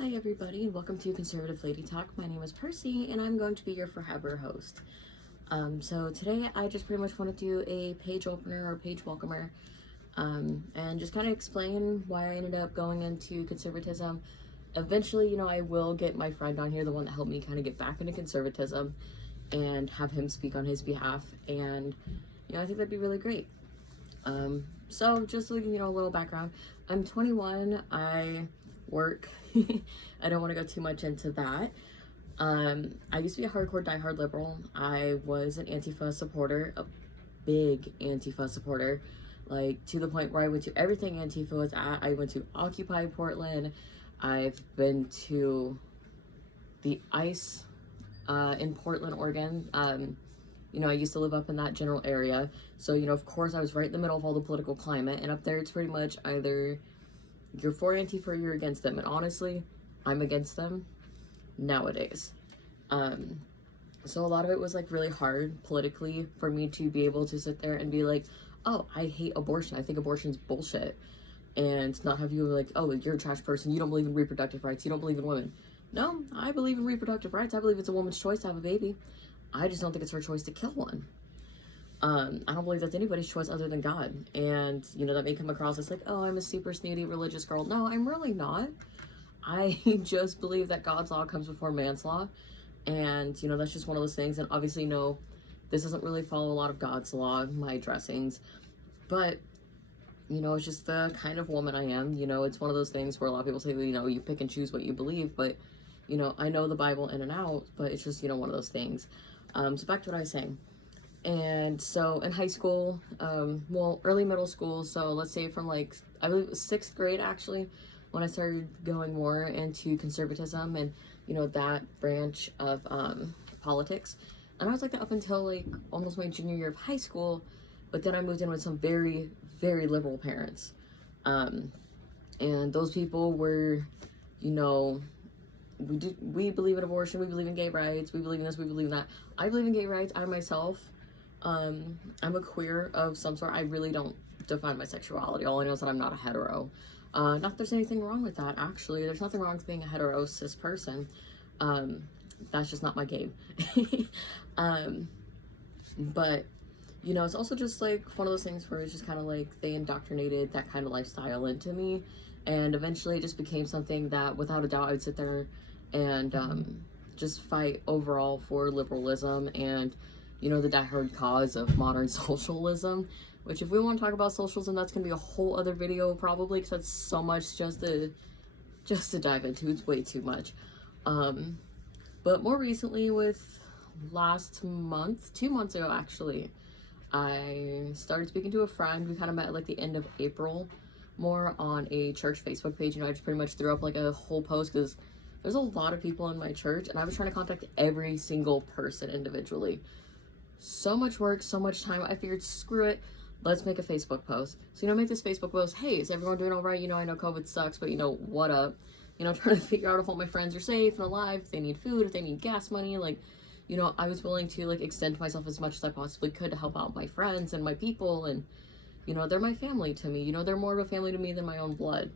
Hi everybody, and welcome to Conservative Lady Talk. My name is Percy, and I'm going to be your forever host. So today I just pretty much want to do a page opener or page welcomer, and just kind of explain why I ended up going into conservatism. Eventually, I will get my friend on here, the one that helped me kind of get back into conservatism, and have him speak on his behalf, and, I think that'd be really great. So just like, a little background. I'm 21, I work. I don't want to go too much into that. I used to be a hardcore diehard liberal. I was an Antifa supporter, a big Antifa supporter, like to the point where I went to everything Antifa was at. I went to Occupy Portland. I've been to the ICE in Portland, Oregon. I used to live up in that general area. So, of course, I was right in the middle of all the political climate. And up there, it's pretty much either you're for Antifa or you're against them. And honestly, I'm against them nowadays. So a lot of it was like really hard politically for me to be able to sit there and be like, oh, I hate abortion. I think abortion's bullshit. And not have you like, oh, you're a trash person. You don't believe in reproductive rights. You don't believe in women. No, I believe in reproductive rights. I believe it's a woman's choice to have a baby. I just don't think it's her choice to kill one. I don't believe that's anybody's choice other than God. And, that may come across as like, oh, I'm a super snooty religious girl. No, I'm really not. I just believe that God's law comes before man's law. And, that's just one of those things. And obviously, no, this doesn't really follow a lot of God's law, my dressings. But, it's just the kind of woman I am. It's one of those things where a lot of people say, well, you pick and choose what you believe. But, I know the Bible in and out. But it's just, one of those things. So back to what I was saying. And so in high school, early middle school, so let's say from I believe it was 6th grade actually, when I started going more into conservatism and, that branch of politics. And I was like that up until almost my junior year of high school, but then I moved in with some very, very liberal parents. And those people were, we believe in abortion, we believe in gay rights, we believe in this, we believe in that. I believe in gay rights. I myself, I'm a queer of some sort. I really don't define my sexuality. All I know is that I'm not a hetero. Not that there's anything wrong with that, actually. There's nothing wrong with being a hetero cis person. That's just not my game. But, it's also just one of those things where it's just kind of they indoctrinated that kind of lifestyle into me. And eventually it just became something that, without a doubt, I would sit there and just fight overall for liberalism and, the diehard cause of modern socialism, which if we want to talk about socialism, that's going to be a whole other video probably, because that's so much just to dive into. It's way too much. But more recently, with last month, 2 months ago actually, I started speaking to a friend. We kind of met at the end of April, more on a church Facebook page. I just pretty much threw up a whole post because there's a lot of people in my church, and I was trying to contact every single person individually. So much work, so much time. I figured, screw it, let's make a Facebook post. So, make this Facebook post. Hey, is everyone doing all right? I know COVID sucks, but what up? Trying to figure out if all my friends are safe and alive, if they need food, if they need gas money. I was willing to extend myself as much as I possibly could to help out my friends and my people. And, they're my family to me. They're more of a family to me than my own blood.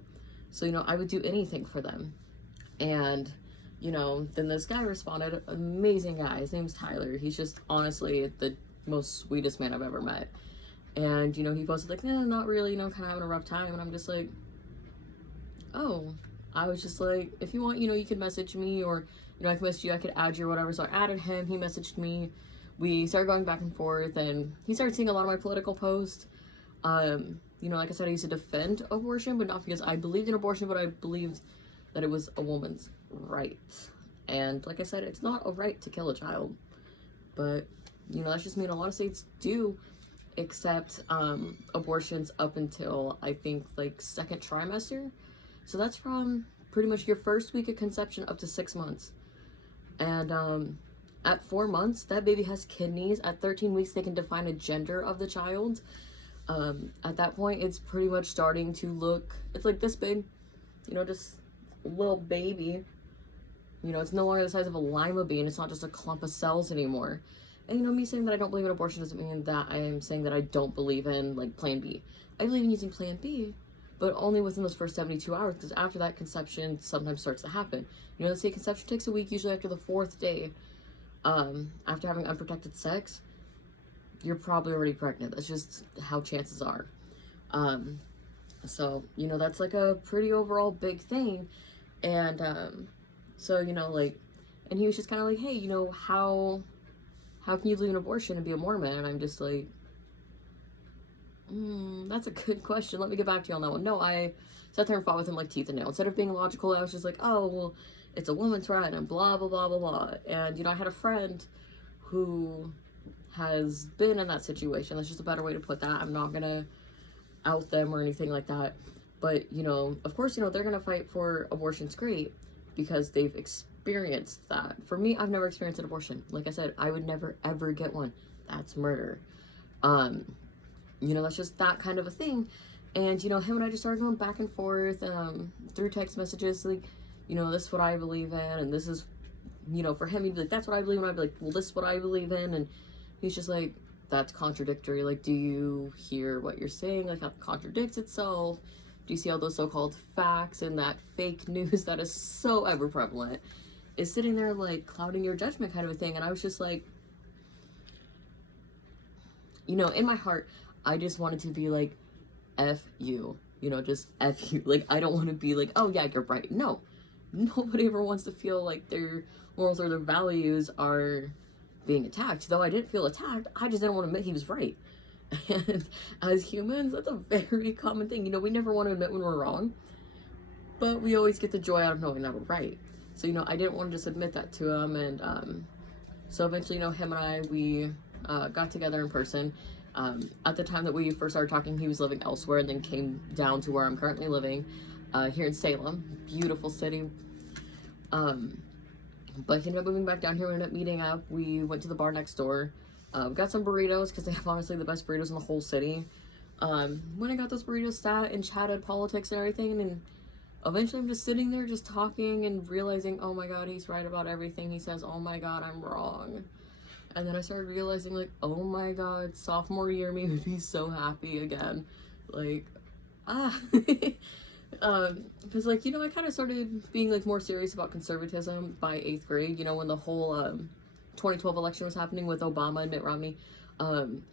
So, I would do anything for them. And, then this guy responded, amazing guy. His name's Tyler. He's just honestly the most sweetest man I've ever met. And, he posted no, not really, kind of having a rough time. And I'm just oh, I was just if you want, you can message me, or, I can message you, I could add you or whatever. So I added him, he messaged me. We started going back and forth, and he started seeing a lot of my political posts. Like I said, I used to defend abortion, but not because I believed in abortion, but I believed that it was a woman's right. And like I said, it's not a right to kill a child. But, that's just mean a lot of states do accept abortions up until, I think, 2nd trimester. So that's from pretty much your first week of conception up to 6 months. And at 4 months, that baby has kidneys. At 13 weeks, they can define a gender of the child. At that point, it's pretty much starting to look, it's this big, just a little baby. It's no longer the size of a lima bean. It's not just a clump of cells anymore. And me saying that I don't believe in abortion doesn't mean that I am saying that I don't believe in Plan B. I believe in using Plan B, but only within those first 72 hours, because after that, conception sometimes starts to happen. You know, they say conception takes a week, usually after the 4th day. After having unprotected sex, you're probably already pregnant. That's just how chances are. So, you know, that's like a pretty overall big thing. And, so, you know, like, and he was just kind of like, hey, you know, how can you believe in abortion and be a Mormon? And I'm just like, that's a good question. Let me get back to you on that one. No, I sat there and fought with him like teeth and nail. Instead of being logical, I was just like, oh, well, it's a woman's right and blah, blah, blah, blah, blah. And, you know, I had a friend who has been in that situation. That's just a better way to put that. I'm not going to out them or anything like that. But, you know, of course, you know, they're going to fight for abortion's great because they've experienced that. For me, I've never experienced an abortion. Like I said, I would never, ever get one. That's murder. You know, that's just that kind of a thing. And, you know, him and I just started going back and forth through text messages, like, you know, this is what I believe in, and this is, you know, for him, he'd be like, that's what I believe in. I'd be like, well, this is what I believe in. And he's just like, that's contradictory. Like, do you hear what you're saying? Like, how it contradicts itself? Do you see all those so-called facts and that fake news that is so ever prevalent is sitting there, like, clouding your judgment kind of a thing? And I was just like, you know, in my heart, I just wanted to be like, F you, you know, just F you. Like, I don't want to be like, oh yeah, you're right. No, nobody ever wants to feel like their morals or their values are being attacked. Though I didn't feel attacked, I just didn't want to admit he was right. And as humans, that's a very common thing. You know, we never want to admit when we're wrong, but we always get the joy out of knowing that we're right. So, you know, I didn't want to just admit that to him. And so eventually, you know, him and I, we got together in person. At the time that we first started talking, he was living elsewhere and then came down to where I'm currently living, here in Salem. Beautiful city. But he ended up moving back down here. We ended up meeting up. We went to the bar next door. Got some burritos because they have honestly the best burritos in the whole city. When I got those burritos, sat and chatted politics and everything, and eventually I'm just sitting there just talking and realizing, oh my god, he's right about everything he says. Oh my god, I'm wrong. And then I started realizing, like, oh my god, sophomore year me would be so happy again. Like, because, like, you know, I kind of started being, like, more serious about conservatism by 8th grade, you know, when the whole 2012 election was happening with Obama and Mitt Romney.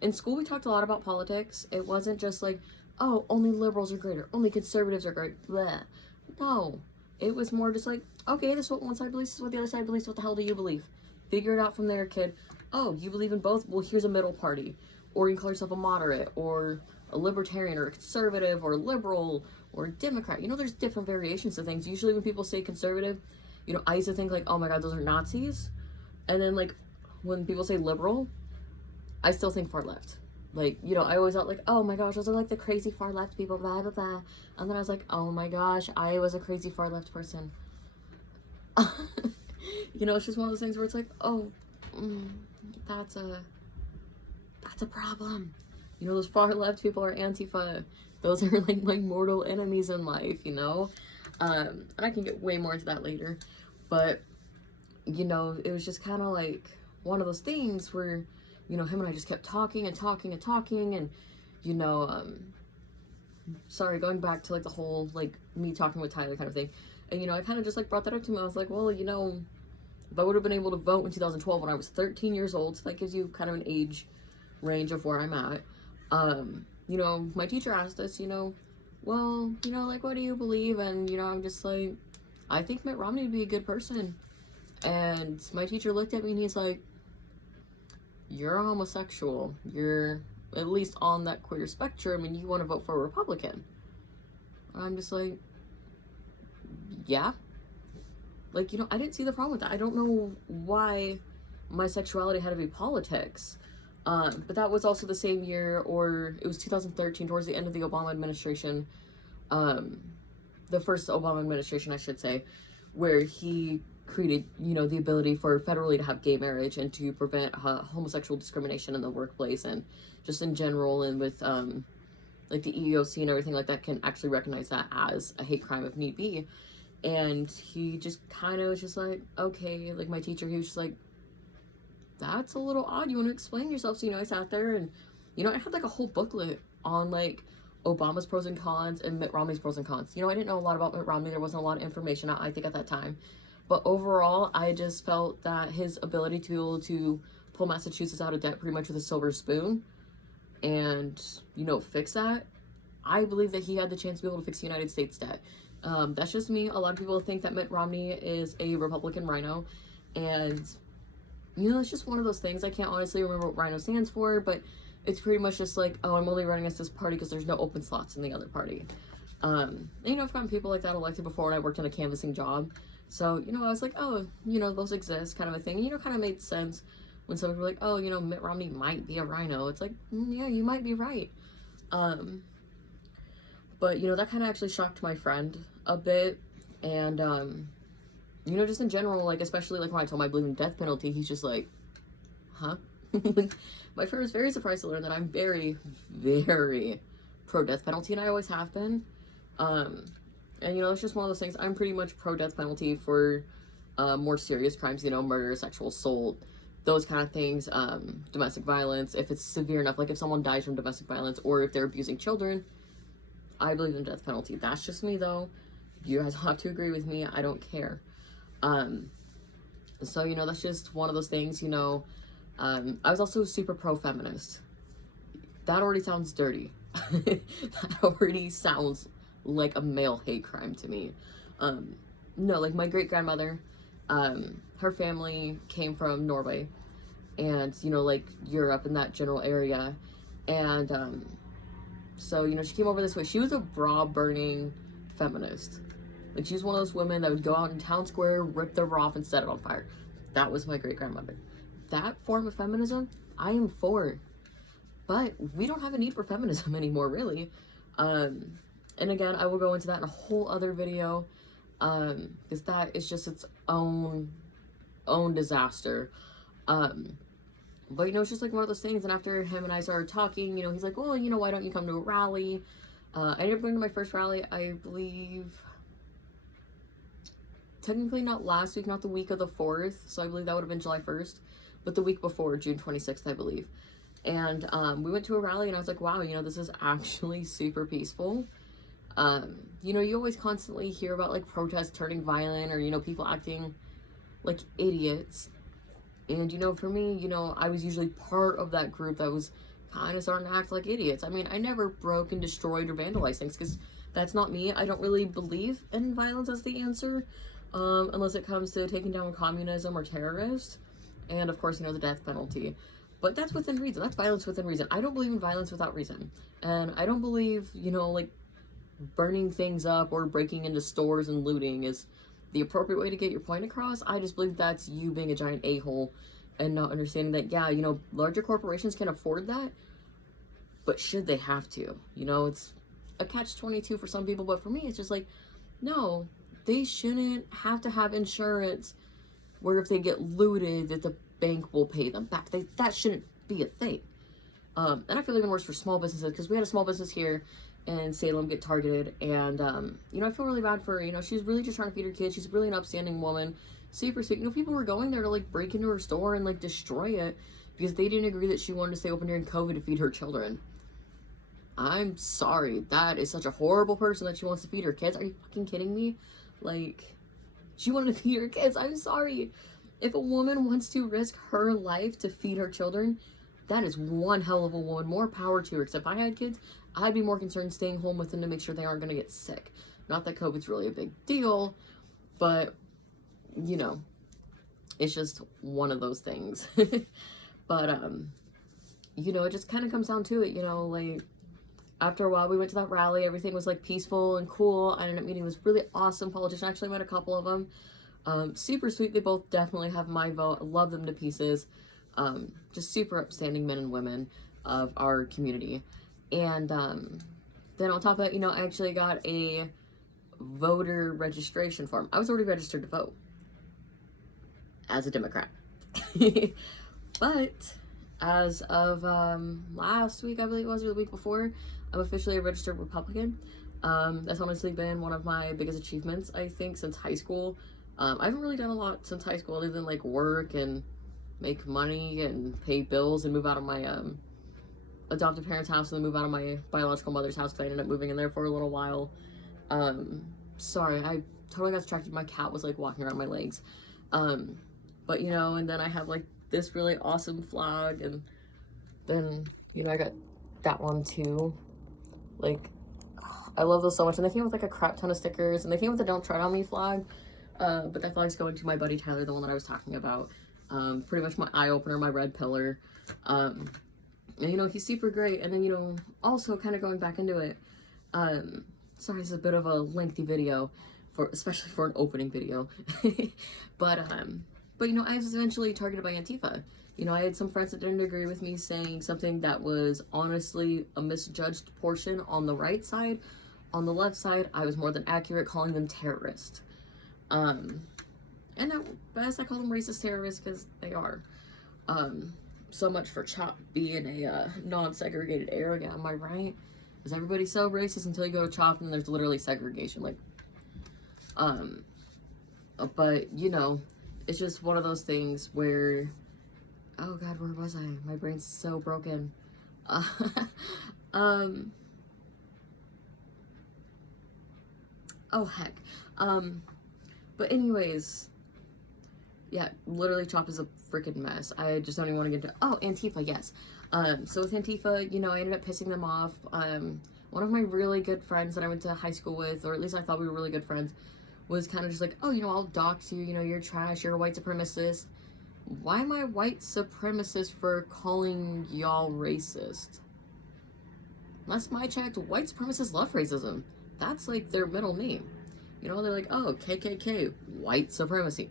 In school, we talked a lot about politics. It wasn't just like, oh, only liberals are great or only conservatives are great. Bleh. No. It was more just like, okay, this is what one side believes, this is what the other side believes. What the hell do you believe? Figure it out from there, kid. Oh, you believe in both? Well, here's a middle party. Or you can call yourself a moderate, or a libertarian, or a conservative, or a liberal, or a Democrat. You know, there's different variations of things. Usually when people say conservative, you know, I used to think, like, oh my god, those are Nazis. And then, like, when people say liberal, I still think far left. Like, you know, I always thought, like, oh my gosh, those are, like, the crazy far left people, blah, blah, blah. And then I was like, oh my gosh, I was a crazy far left person. You know, it's just one of those things where it's like, oh, that's a problem. You know, those far left people are Antifa. Those are, like, my mortal enemies in life, you know? And I can get way more into that later. But, you know, it was just kind of, like, one of those things where, you know, him and I just kept talking and talking and talking. And, you know, sorry, going back to, like, the whole, like, me talking with Tyler kind of thing. And, you know, I kind of just, like, brought that up to him. I was like, well, you know, if I would have been able to vote in 2012 when I was 13 years old, so that gives you kind of an age range of where I'm at. You know, my teacher asked us, you know, well, you know, like, what do you believe? And, you know, I'm just like, I think Mitt Romney would be a good person. And my teacher looked at me and he's like, you're a homosexual. You're at least on that queer spectrum and you want to vote for a Republican. I'm just like, yeah. Like, you know, I didn't see the problem with that. I don't know why my sexuality had to be politics. But that was also the same year, or it was 2013, towards the end of the Obama administration. The first Obama administration, I should say, where he created, you know, the ability for federally to have gay marriage and to prevent homosexual discrimination in the workplace and just in general, and with, like, the EEOC and everything like that can actually recognize that as a hate crime if need be. And he just kind of was just like, okay, like, my teacher, he was just like, that's a little odd. You want to explain yourself? So, you know, I sat there and, you know, I had, like, a whole booklet on, like, Obama's pros and cons and Mitt Romney's pros and cons. You know, I didn't know a lot about Mitt Romney. There wasn't a lot of information, I think, at that time. But overall, I just felt that his ability to be able to pull Massachusetts out of debt pretty much with a silver spoon and, you know, fix that, I believe that he had the chance to be able to fix the United States debt. That's just me. A lot of people think that Mitt Romney is a Republican rhino. And, you know, it's just one of those things. I can't honestly remember what rhino stands for, but it's pretty much just like, oh, I'm only running against this party because there's no open slots in the other party. And, you know, I've gotten people like that elected before when I worked in a canvassing job. So, you know, I was like, oh, you know, those exist, kind of a thing. And, you know, kind of made sense when some people were like, oh, you know, Mitt Romney might be a rhino. It's like, yeah, you might be right. But, you know, that kind of actually shocked my friend a bit. And, you know, just in general, like, especially, like, when I told him I believe in death penalty, he's just like, huh? My friend was very surprised to learn that I'm very, very pro-death penalty, and I always have been. And, you know, it's just one of those things. I'm pretty much pro-death penalty for more serious crimes, you know, murder, sexual assault, those kind of things, domestic violence. If it's severe enough, like if someone dies from domestic violence or if they're abusing children, I believe in death penalty. That's just me, though. You guys have to agree with me. I don't care. So, you know, that's just one of those things, you know. I was also super pro-feminist. That already sounds dirty. That already sounds like a male hate crime to me. No, like my great-grandmother, her family came from Norway and, you know, like Europe and that general area. And, so, you know, she came over this way. She was a bra-burning feminist. Like, she was one of those women that would go out in town square, rip their bra off, and set it on fire. That was my great-grandmother. That form of feminism, I am for. But we don't have a need for feminism anymore, really. And again, I will go into that in a whole other video. Because that is just its own disaster. But, you know, it's just like one of those things. And after him and I started talking, you know, he's like, well, you know, why don't you come to a rally? I ended up going to my first rally, I believe, technically not last week, not the week of the 4th. So I believe that would have been July 1st. But the week before, June 26th, I believe. And we went to a rally and I was like, wow, you know, this is actually super peaceful. You know, you always constantly hear about, like, protests turning violent or, you know, people acting like idiots. And, you know, for me, you know, I was usually part of that group that was kind of starting to act like idiots. I mean, I never broke and destroyed or vandalized things because that's not me. I don't really believe in violence as the answer, unless it comes to taking down communism or terrorists. And, of course, you know, the death penalty. But that's within reason. That's violence within reason. I don't believe in violence without reason. And I don't believe, you know, like, burning things up or breaking into stores and looting is the appropriate way to get your point across. I just believe that's you being a giant a-hole and not understanding that, yeah, you know, larger corporations can afford that, but should they have to? You know, it's a catch-22 for some people, but for me, it's just like, no, they shouldn't have to have insurance where if they get looted, that the bank will pay them back. That shouldn't be a thing. And I feel even worse for small businesses, because we had a small business here in Salem get targeted, and you know, I feel really bad for her. You know, she's really just trying to feed her kids. She's really an upstanding woman, super sweet. You know, people were going there to, like, break into her store and, like, destroy it because they didn't agree that she wanted to stay open during COVID to feed her children. I'm sorry, that is such a horrible person that she wants to feed her kids. Are you fucking kidding me? Like, she wanted to feed her kids. I'm sorry. If a woman wants to risk her life to feed her children, that is one hell of a woman. More power to her. Except if I had kids, I'd be more concerned staying home with them to make sure they aren't going to get sick. Not that COVID's really a big deal, but, you know, it's just one of those things. But, you know, it just kind of comes down to it, you know, like, after a while, we went to that rally. Everything was, like, peaceful and cool. I ended up meeting this really awesome politician. I actually met a couple of them. Super sweet. They both definitely have my vote. I love them to pieces. Just super upstanding men and women of our community. And then on top of that, you know, I actually got a voter registration form. I was already registered to vote as a Democrat. But as of last week, I believe it was, or the week before, I'm officially a registered Republican. That's honestly been one of my biggest achievements, I think, since high school. I haven't really done a lot since high school other than, like, work and make money and pay bills and move out of my adopted parents' house and then move out of my biological mother's house because I ended up moving in there for a little while. Sorry, I totally got distracted. My cat was like walking around my legs. But you know, and then I have like this really awesome flag, and then, you know, I got that one too. Like, I love those so much. And they came with like a crap ton of stickers, and they came with the Don't Tread on Me flag. But that flag's going to my buddy Tyler, the one that I was talking about. Pretty much my eye opener, my red pillar. And you know, he's super great. And then, you know, also kind of going back into it, sorry, it's a bit of a lengthy video, especially for an opening video. but you know, I was eventually targeted by Antifa. You know, I had some friends that didn't agree with me saying something that was honestly a misjudged portion on the right side. On the left side, I was more than accurate calling them terrorists. And at best, I call them racist terrorists because they are. So much for CHOP being a non-segregated area, am I right? Because everybody's so racist until you go to CHOP and there's literally segregation. Like, but, you know, it's just one of those things where, oh God, where was I? My brain's so broken. Oh heck. But anyways, yeah, literally CHOP is a freaking mess. I just don't even want to get into, oh, Antifa, yes. So with Antifa, you know, I ended up pissing them off. One of my really good friends that I went to high school with, or at least I thought we were really good friends, was kind of just like, oh, you know, I'll dox you, you know, you're trash, you're a white supremacist. Why am I white supremacist for calling y'all racist? Last time I checked, white supremacists love racism. That's like their middle name. You know, they're like, oh, KKK, white supremacy.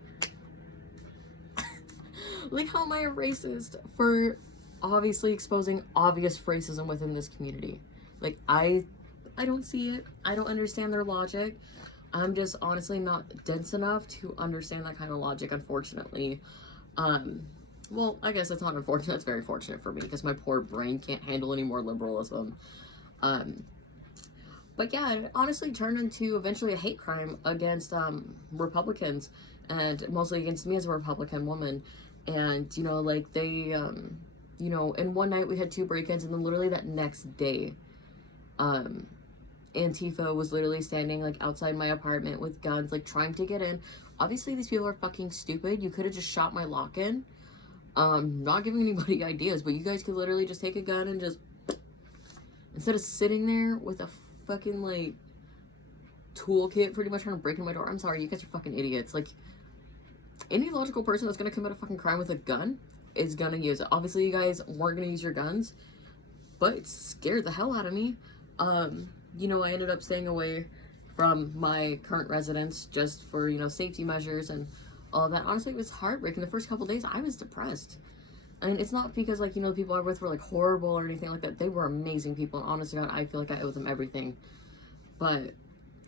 Like, how am I a racist for obviously exposing obvious racism within this community? Like, I don't see it. I don't understand their logic. I'm just honestly not dense enough to understand that kind of logic, unfortunately. Well, I guess it's not unfortunate. It's very fortunate for me because my poor brain can't handle any more liberalism. But yeah, it honestly turned into eventually a hate crime against Republicans, and mostly against me as a Republican woman. And, you know, like they, you know, in one night we had 2 break-ins, and then literally that next day, Antifa was literally standing like outside my apartment with guns, like trying to get in. Obviously, these people are fucking stupid. You could have just shot my lock-in. Not giving anybody ideas, but you guys could literally just take a gun and just, instead of sitting there with a fucking like toolkit pretty much trying to break in my door. I'm sorry, you guys are fucking idiots. Like, any logical person that's gonna commit a fucking crime with a gun is gonna use it. Obviously, you guys weren't gonna use your guns, but it scared the hell out of me. You know, I ended up staying away from my current residence just for, you know, safety measures and all of that. Honestly, it was heartbreaking. The first couple days, I was depressed. And it's not because, like, you know, the people I were with were, like, horrible or anything like that. They were amazing people, and honestly, God, I feel like I owe them everything. But,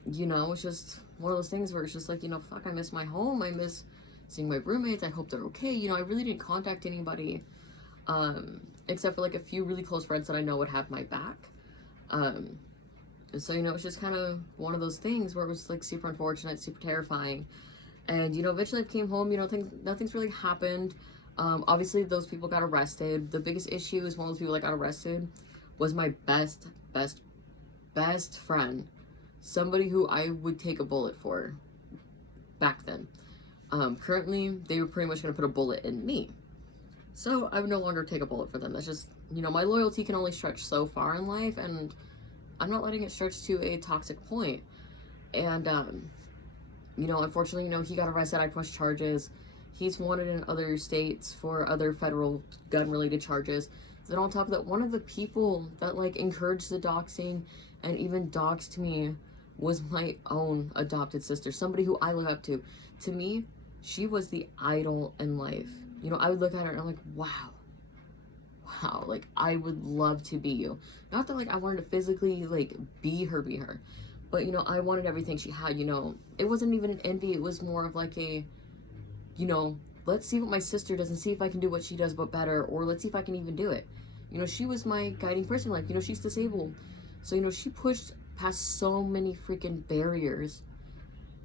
you know, it's just one of those things where it's just like, you know, fuck, I miss my home. I miss seeing my roommates. I hope they're okay. You know, I really didn't contact anybody, except for, like, a few really close friends that I know would have my back. So, you know, it's just kind of one of those things where it was, like, super unfortunate, super terrifying. And, you know, eventually I came home, you know, nothing's really happened. Obviously those people got arrested. The biggest issue is one of those people that got arrested was my best friend. Somebody who I would take a bullet for back then. Currently, they were pretty much going to put a bullet in me. So I would no longer take a bullet for them. That's just, you know, my loyalty can only stretch so far in life, and I'm not letting it stretch to a toxic point. And, you know, unfortunately, you know, he got arrested. I pushed charges. He's wanted in other states for other federal gun-related charges. Then on top of that, one of the people that, like, encouraged the doxing and even doxed me was my own adopted sister, somebody who I look up to. To me, she was the idol in life. You know, I would look at her and I'm like, wow, like, I would love to be you. Not that, like, I wanted to physically, like, be her, but, you know, I wanted everything she had, you know. It wasn't even an envy. It was more of, like, a, you know, let's see what my sister does and see if I can do what she does, but better, or let's see if I can even do it. You know, she was my guiding person in life. You know, she's disabled. So, you know, she pushed past so many freaking barriers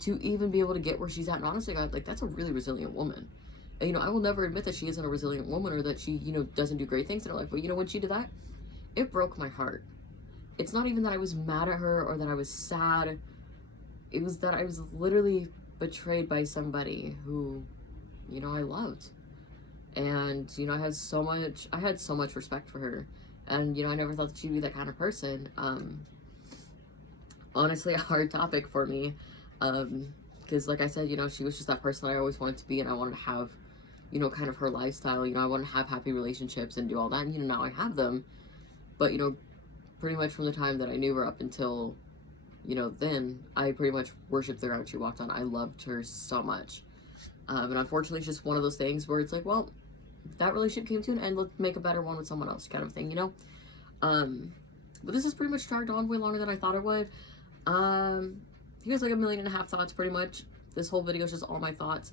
to even be able to get where she's at. And honestly, God, like, that's a really resilient woman. And, you know, I will never admit that she isn't a resilient woman or that she, you know, doesn't do great things in her life. But, you know, when she did that, it broke my heart. It's not even that I was mad at her or that I was sad. It was that I was literally betrayed by somebody who, you know, I loved. And, you know, I had so much respect for her. And, you know, I never thought that she'd be that kind of person. Honestly, a hard topic for me. Because, like I said, you know, she was just that person I always wanted to be, and I wanted to have, you know, kind of her lifestyle. You know, I wanted to have happy relationships and do all that. And, you know, now I have them. But, you know, pretty much from the time that I knew her up until, you know, then, I pretty much worshipped the ground she walked on. I loved her so much. And unfortunately, it's just one of those things where it's like, well, that relationship came to an end, let's make a better one with someone else, kind of thing, you know? But this has pretty much dragged on way longer than I thought it would. Here's like 1.5 million thoughts, pretty much. This whole video is just all my thoughts.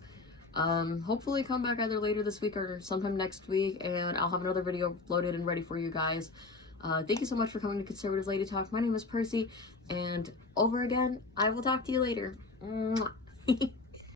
Hopefully come back either later this week or sometime next week, and I'll have another video loaded and ready for you guys. Thank you so much for coming to Conservative Lady Talk. My name is Percy, and over again, I will talk to you later. Mwah.